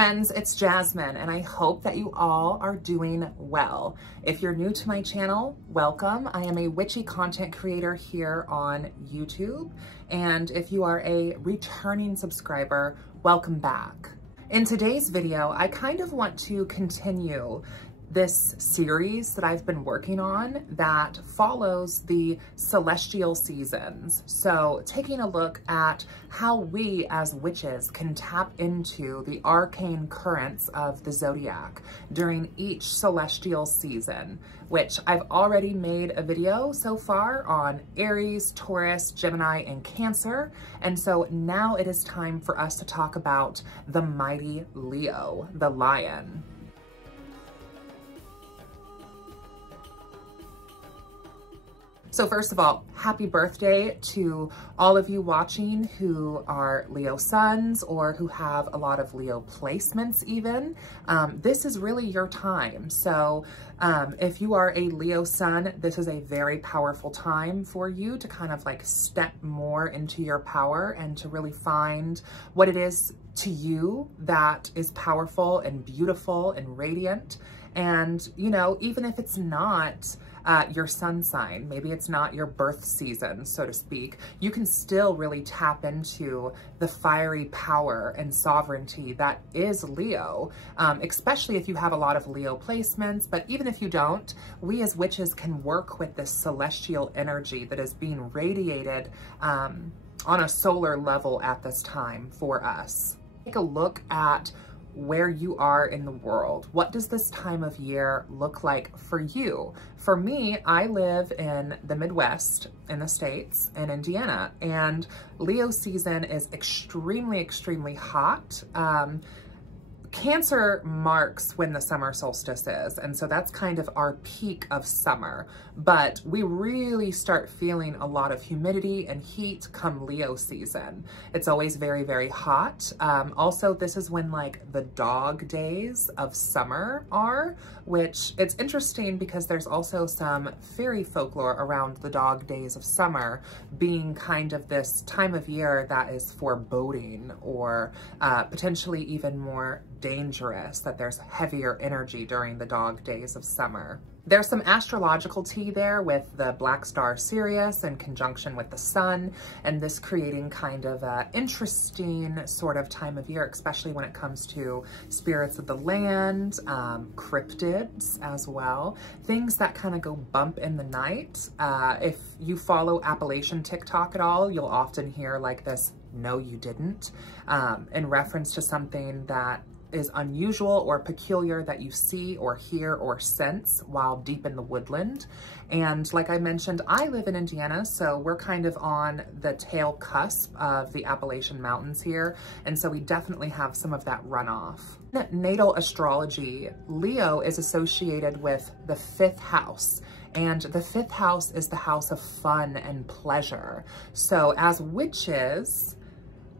friends, it's Jasmine, and I hope that you all are doing well. If you're new to my channel, welcome. I am a witchy content creator here on YouTube, and if you are a returning subscriber, welcome back. In today's video, I kind of want to continue this series that I've been working on that follows the celestial seasons. So taking a look at how we as witches can tap into the arcane currents of the zodiac during each celestial season, which I've already made a video so far on Aries, Taurus, Gemini, and Cancer. And so now it is time for us to talk about the mighty Leo, the lion. So first of all, happy birthday to all of you watching who are Leo suns or who have a lot of Leo placements even. This is really your time. So if you are a Leo sun, this is a very powerful time for you to kind of like step more into your power and to really find what it is to you that is powerful and beautiful and radiant. And, you know, even if it's not your sun sign, maybe it's not your birth season, so to speak, you can still really tap into the fiery power and sovereignty that is Leo, especially if you have a lot of Leo placements. But even if you don't, we as witches can work with this celestial energy that is being radiated on a solar level at this time for us. Take a look at where you are in the world. What does this time of year look like for you? For me, I live in the Midwest in the States in Indiana, and Leo season is extremely, extremely hot. Cancer marks when the summer solstice is, and so that's kind of our peak of summer. But we really start feeling a lot of humidity and heat come Leo season. It's always very, very hot. Also, this is when like the dog days of summer are, which it's interesting because there's also some fairy folklore around the dog days of summer being kind of this time of year that is foreboding or potentially even more dangerous, that there's heavier energy during the dog days of summer. There's some astrological tea there with the black star Sirius in conjunction with the sun, and this creating kind of an interesting sort of time of year, especially when it comes to spirits of the land, cryptids as well, things that kind of go bump in the night. If you follow Appalachian TikTok at all, you'll often hear like this, "No, you didn't," in reference to something that is unusual or peculiar that you see or hear or sense while deep in the woodland. And like I mentioned, I live in Indiana, so we're kind of on the tail cusp of the Appalachian Mountains here. And so we definitely have some of that runoff. Natal astrology, Leo is associated with the 5th house. And the 5th house is the house of fun and pleasure. So as witches,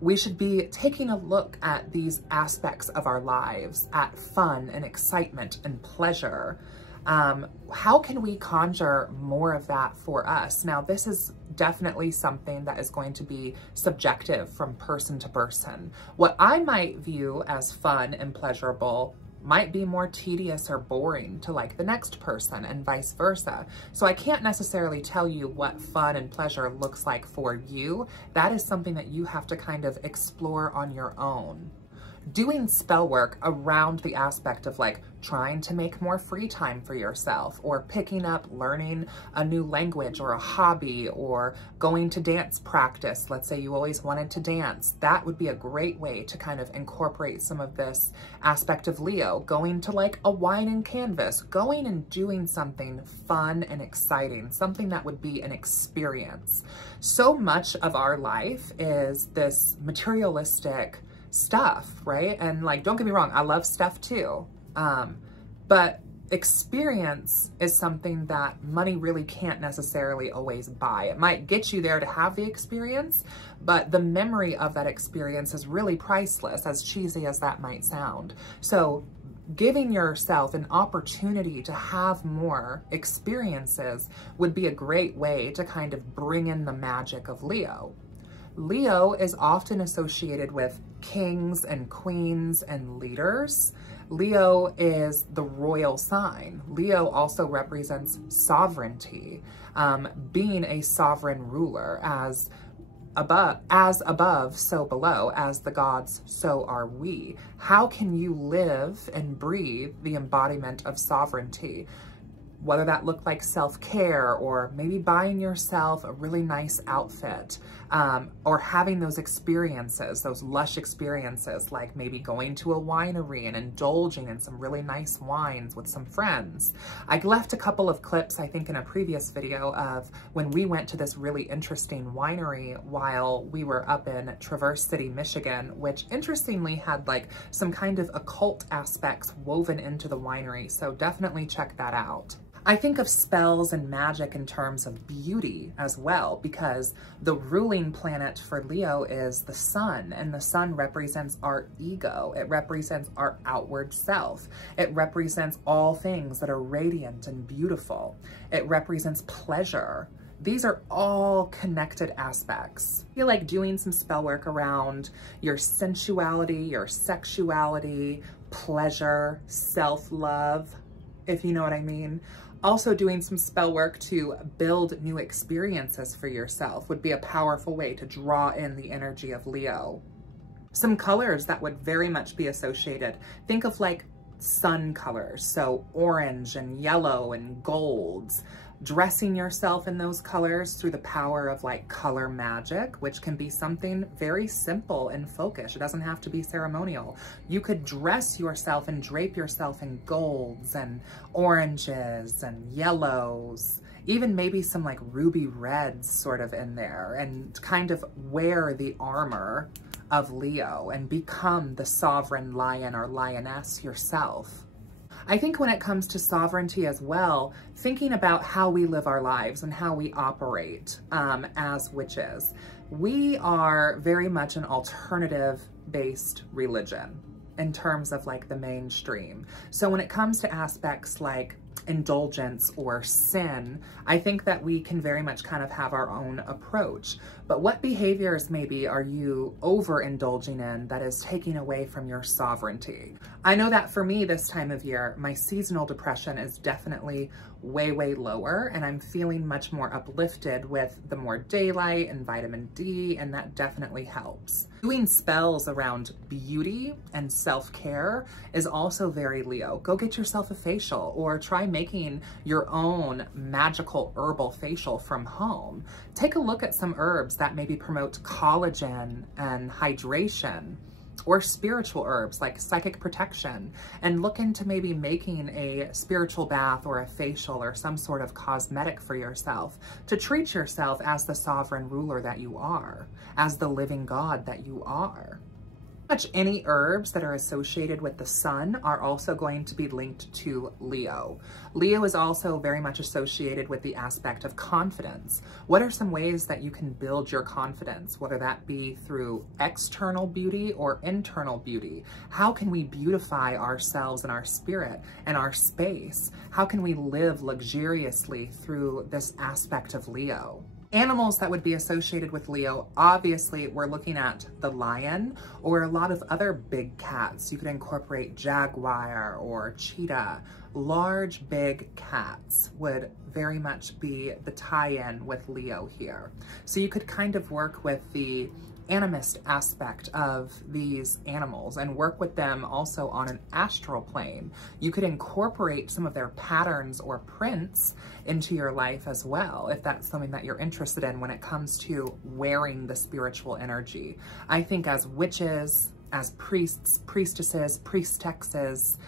we should be taking a look at these aspects of our lives, at fun and excitement and pleasure. How can we conjure more of that for us? Now, this is definitely something that is going to be subjective from person to person. What I might view as fun and pleasurable might be more tedious or boring to like the next person, and vice versa. So I can't necessarily tell you what fun and pleasure looks like for you. That is something that you have to kind of explore on your own. Doing spell work around the aspect of like trying to make more free time for yourself, or picking up learning a new language or a hobby, or going to dance practice. Let's say you always wanted to dance. That would be a great way to kind of incorporate some of this aspect of Leo. Going to like a wine and canvas, going and doing something fun and exciting, something that would be an experience. So much of our life is this materialistic stuff, right? And like, don't get me wrong, I love stuff too. But experience is something that money really can't necessarily always buy. It might get you there to have the experience, but the memory of that experience is really priceless, as cheesy as that might sound. So giving yourself an opportunity to have more experiences would be a great way to kind of bring in the magic of Leo. Leo is often associated with kings and queens and leaders. Leo is the royal sign. Leo also represents sovereignty, being a sovereign ruler. As above, so below, as the gods, so are we. How can you live and breathe the embodiment of sovereignty? Whether that looked like self-care, or maybe buying yourself a really nice outfit, or having those experiences, those lush experiences, like maybe going to a winery and indulging in some really nice wines with some friends. I left a couple of clips, I think in a previous video, of when we went to this really interesting winery while we were up in Traverse City, Michigan, which interestingly had like some kind of occult aspects woven into the winery. So definitely check that out. I think of spells and magic in terms of beauty as well, because the ruling planet for Leo is the sun, and the sun represents our ego. It represents our outward self. It represents all things that are radiant and beautiful. It represents pleasure. These are all connected aspects. I feel like doing some spell work around your sensuality, your sexuality, pleasure, self-love, if you know what I mean. Also doing some spell work to build new experiences for yourself would be a powerful way to draw in the energy of Leo. Some colors that would very much be associated. Think of like sun colors, so orange and yellow and golds. Dressing yourself in those colors through the power of like color magic, which can be something very simple and focused. It doesn't have to be ceremonial. You could dress yourself and drape yourself in golds and oranges and yellows, even maybe some like ruby reds sort of in there, and kind of wear the armor of Leo and become the sovereign lion or lioness yourself. I think when it comes to sovereignty as well, thinking about how we live our lives and how we operate as witches, we are very much an alternative-based religion in terms of like the mainstream. So when it comes to aspects like indulgence or sin, I think that we can very much kind of have our own approach. But what behaviors maybe are you overindulging in that is taking away from your sovereignty? I know that for me this time of year, my seasonal depression is definitely way, way lower, and I'm feeling much more uplifted with the more daylight and vitamin D, and that definitely helps. Doing spells around beauty and self-care is also very Leo. Go get yourself a facial, or try making your own magical herbal facial from home. Take a look at some herbs that maybe promote collagen and hydration, or spiritual herbs like psychic protection, and look into maybe making a spiritual bath or a facial or some sort of cosmetic for yourself to treat yourself as the sovereign ruler that you are, as the living God that you are. Pretty much any herbs that are associated with the sun are also going to be linked to Leo. Leo is also very much associated with the aspect of confidence. What are some ways that you can build your confidence, whether that be through external beauty or internal beauty? How can we beautify ourselves and our spirit and our space? How can we live luxuriously through this aspect of Leo? Animals that would be associated with Leo, obviously we're looking at the lion or a lot of other big cats. You could incorporate jaguar or cheetah. Large, big cats would very much be the tie-in with Leo here. So you could kind of work with the animist aspect of these animals and work with them also on an astral plane. You could incorporate some of their patterns or prints into your life as well, if that's something that you're interested in when it comes to wearing the spiritual energy. I think as witches, as priests, priestesses, priestesses,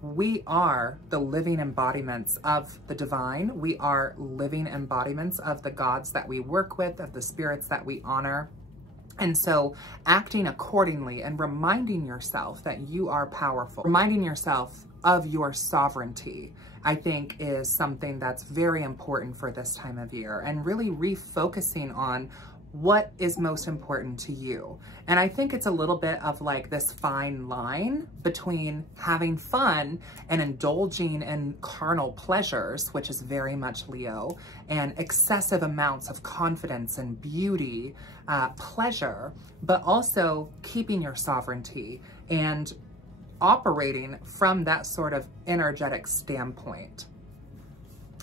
we are the living embodiments of the divine. We are living embodiments of the gods that we work with, of the spirits that we honor. And so acting accordingly and reminding yourself that you are powerful, reminding yourself of your sovereignty, I think is something that's very important for this time of year, and really refocusing on what is most important to you? And I think it's a little bit of like this fine line between having fun and indulging in carnal pleasures, which is very much Leo, and excessive amounts of confidence and beauty, pleasure, but also keeping your sovereignty and operating from that sort of energetic standpoint.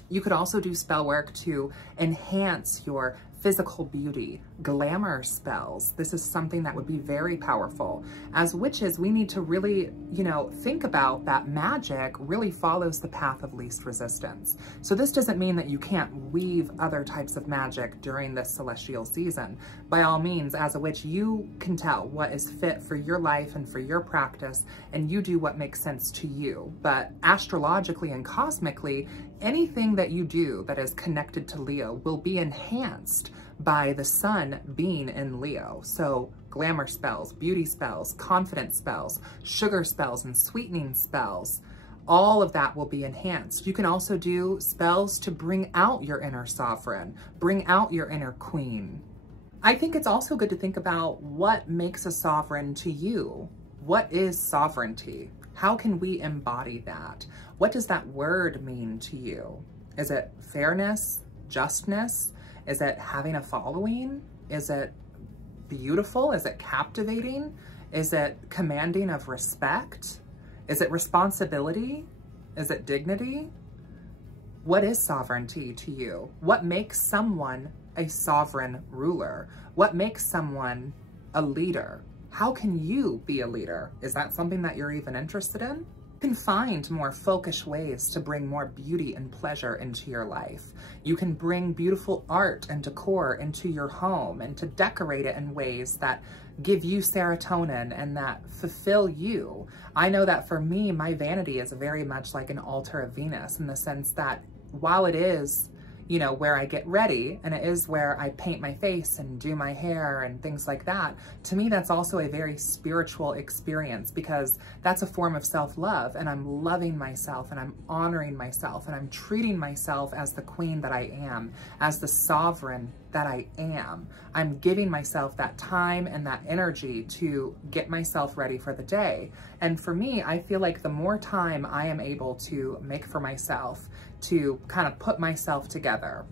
You could also do spell work to enhance your physical beauty, glamour spells. This is something that would be very powerful. As witches, we need to really, think about that magic really follows the path of least resistance. So this doesn't mean that you can't weave other types of magic during this celestial season. By all means, as a witch, you can tell what is fit for your life and for your practice, and you do what makes sense to you. But astrologically and cosmically, anything that you do that is connected to Leo will be enhanced by the sun being in Leo. So glamour spells, beauty spells, confidence spells, sugar spells, and sweetening spells, all of that will be enhanced. You can also do spells to bring out your inner sovereign, bring out your inner queen. I think it's also good to think about what makes a sovereign to you. What is sovereignty? How can we embody that? What does that word mean to you? Is it fairness, justness? Is it having a following? Is it beautiful? Is it captivating? Is it commanding of respect? Is it responsibility? Is it dignity? What is sovereignty to you? What makes someone a sovereign ruler? What makes someone a leader? How can you be a leader? Is that something that you're even interested in? You can find more focused ways to bring more beauty and pleasure into your life. You can bring beautiful art and decor into your home and to decorate it in ways that give you serotonin and that fulfill you. I know that for me, my vanity is very much like an altar of Venus, in the sense that while it is, where I get ready, and it is where I paint my face and do my hair and things like that, to me, that's also a very spiritual experience, because that's a form of self-love, and I'm loving myself and I'm honoring myself and I'm treating myself as the queen that I am, as the sovereign that I am. I'm giving myself that time and that energy to get myself ready for the day. And for me, I feel like the more time I am able to make for myself, to kind of put myself together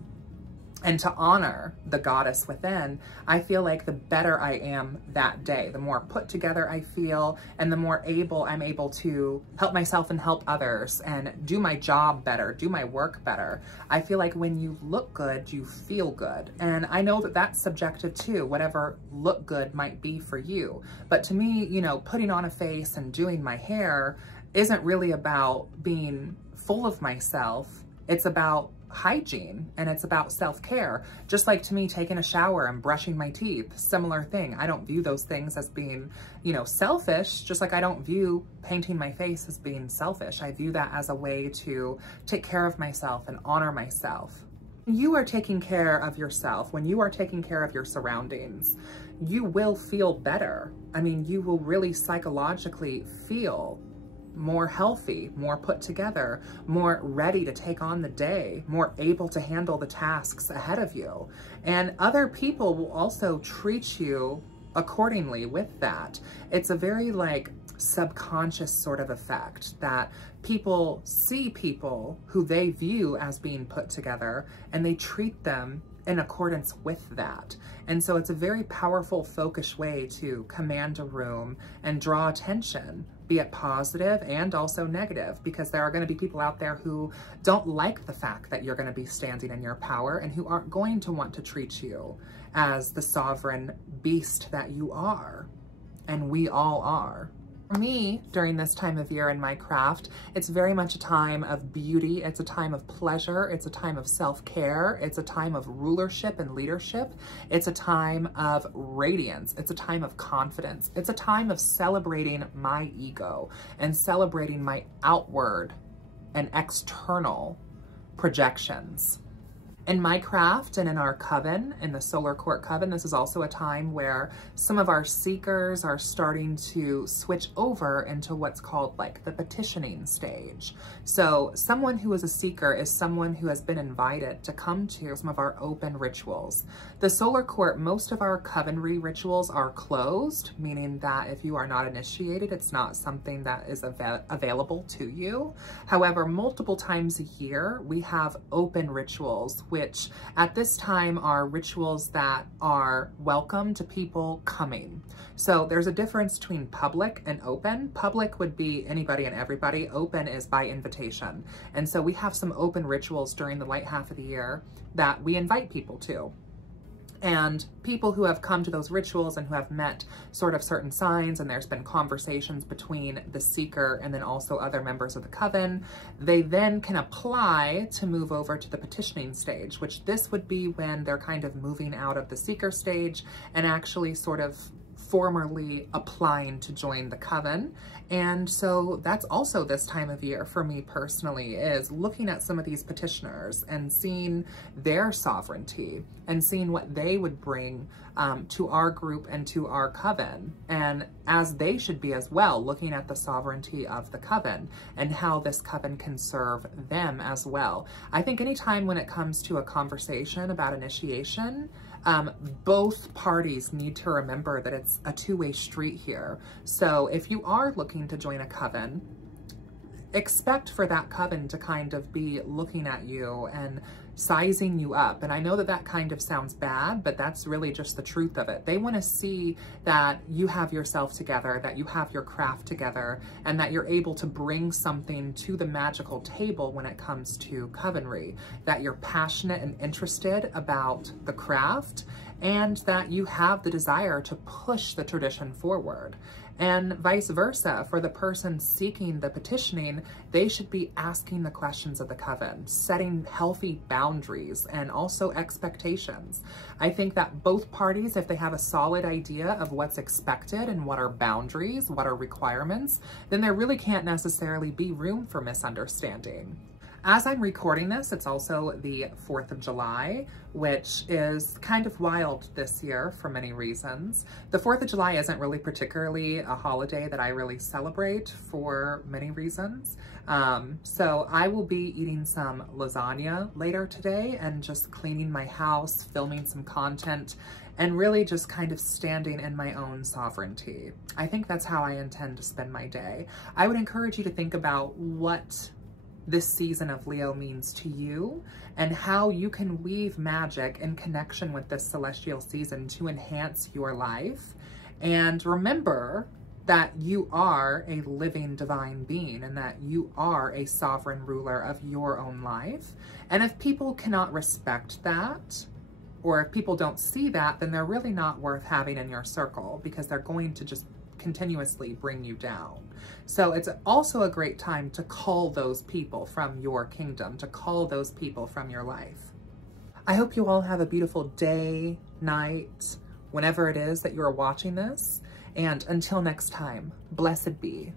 and to honor the goddess within, I feel like the better I am that day, the more put together I feel, and the more I'm able to help myself and help others and do my job better, do my work better. I feel like when you look good, you feel good. And I know that that's subjective too, whatever look good might be for you. But to me, putting on a face and doing my hair isn't really about being full of myself. It's about hygiene and it's about self-care. Just like to me, taking a shower and brushing my teeth, similar thing. I don't view those things as being, selfish, just like I don't view painting my face as being selfish. I view that as a way to take care of myself and honor myself. When you are taking care of yourself, when you are taking care of your surroundings, you will feel better. I mean, you will really psychologically feel more healthy, more put together, more ready to take on the day, more able to handle the tasks ahead of you. And other people will also treat you accordingly with that. It's a very subconscious sort of effect that people see people who they view as being put together and they treat them in accordance with that. And so it's a very powerful, focused way to command a room and draw attention, be it positive and also negative, because there are going to be people out there who don't like the fact that you're going to be standing in your power and who aren't going to want to treat you as the sovereign beast that you are, and we all are. For me, during this time of year in my craft, it's very much a time of beauty. It's a time of pleasure. It's a time of self-care. It's a time of rulership and leadership. It's a time of radiance. It's a time of confidence. It's a time of celebrating my ego and celebrating my outward and external projections. In my craft and in our coven, in the solar court coven, this is also a time where some of our seekers are starting to switch over into what's called like the petitioning stage. So someone who is a seeker is someone who has been invited to come to some of our open rituals. The solar court, most of our covenry rituals are closed, meaning that if you are not initiated, it's not something that is available to you. However, multiple times a year, we have open rituals, which at this time are rituals that are welcome to people coming. So there's a difference between public and open. Public would be anybody and everybody. Open is by invitation. And so we have some open rituals during the light half of the year that we invite people to. And people who have come to those rituals and who have met sort of certain signs, and there's been conversations between the seeker and then also other members of the coven, they then can apply to move over to the petitioning stage, which this would be when they're kind of moving out of the seeker stage and actually sort of formally applying to join the coven. And so that's also this time of year for me personally, is looking at some of these petitioners and seeing their sovereignty and seeing what they would bring to our group and to our coven, and as they should be as well, looking at the sovereignty of the coven and how this coven can serve them as well. I think anytime when it comes to a conversation about initiation, both parties need to remember that it's a two-way street here. So if you are looking to join a coven, expect for that coven to kind of be looking at you and sizing you up. And I know that that kind of sounds bad, but that's really just the truth of it. They want to see that you have yourself together, that you have your craft together, and that you're able to bring something to the magical table when it comes to covenry, that you're passionate and interested about the craft, and that you have the desire to push the tradition forward. And vice versa, for the person seeking the petitioning, they should be asking the questions of the coven, setting healthy boundaries and also expectations. I think that both parties, if they have a solid idea of what's expected and what are boundaries, what are requirements, then there really can't necessarily be room for misunderstanding. As I'm recording this, it's also the 4th of July, which is kind of wild this year for many reasons. The 4th of July isn't really particularly a holiday that I really celebrate for many reasons. So I will be eating some lasagna later today and just cleaning my house, filming some content, and really just kind of standing in my own sovereignty. I think that's how I intend to spend my day. I would encourage you to think about what this season of Leo means to you and how you can weave magic in connection with this celestial season to enhance your life. And remember that you are a living divine being and that you are a sovereign ruler of your own life. And if people cannot respect that, or if people don't see that, then they're really not worth having in your circle, because they're going to just continuously bring you down. So it's also a great time to call those people from your kingdom, to call those people from your life. I hope you all have a beautiful day, night, whenever it is that you are watching this. And until next time, blessed be.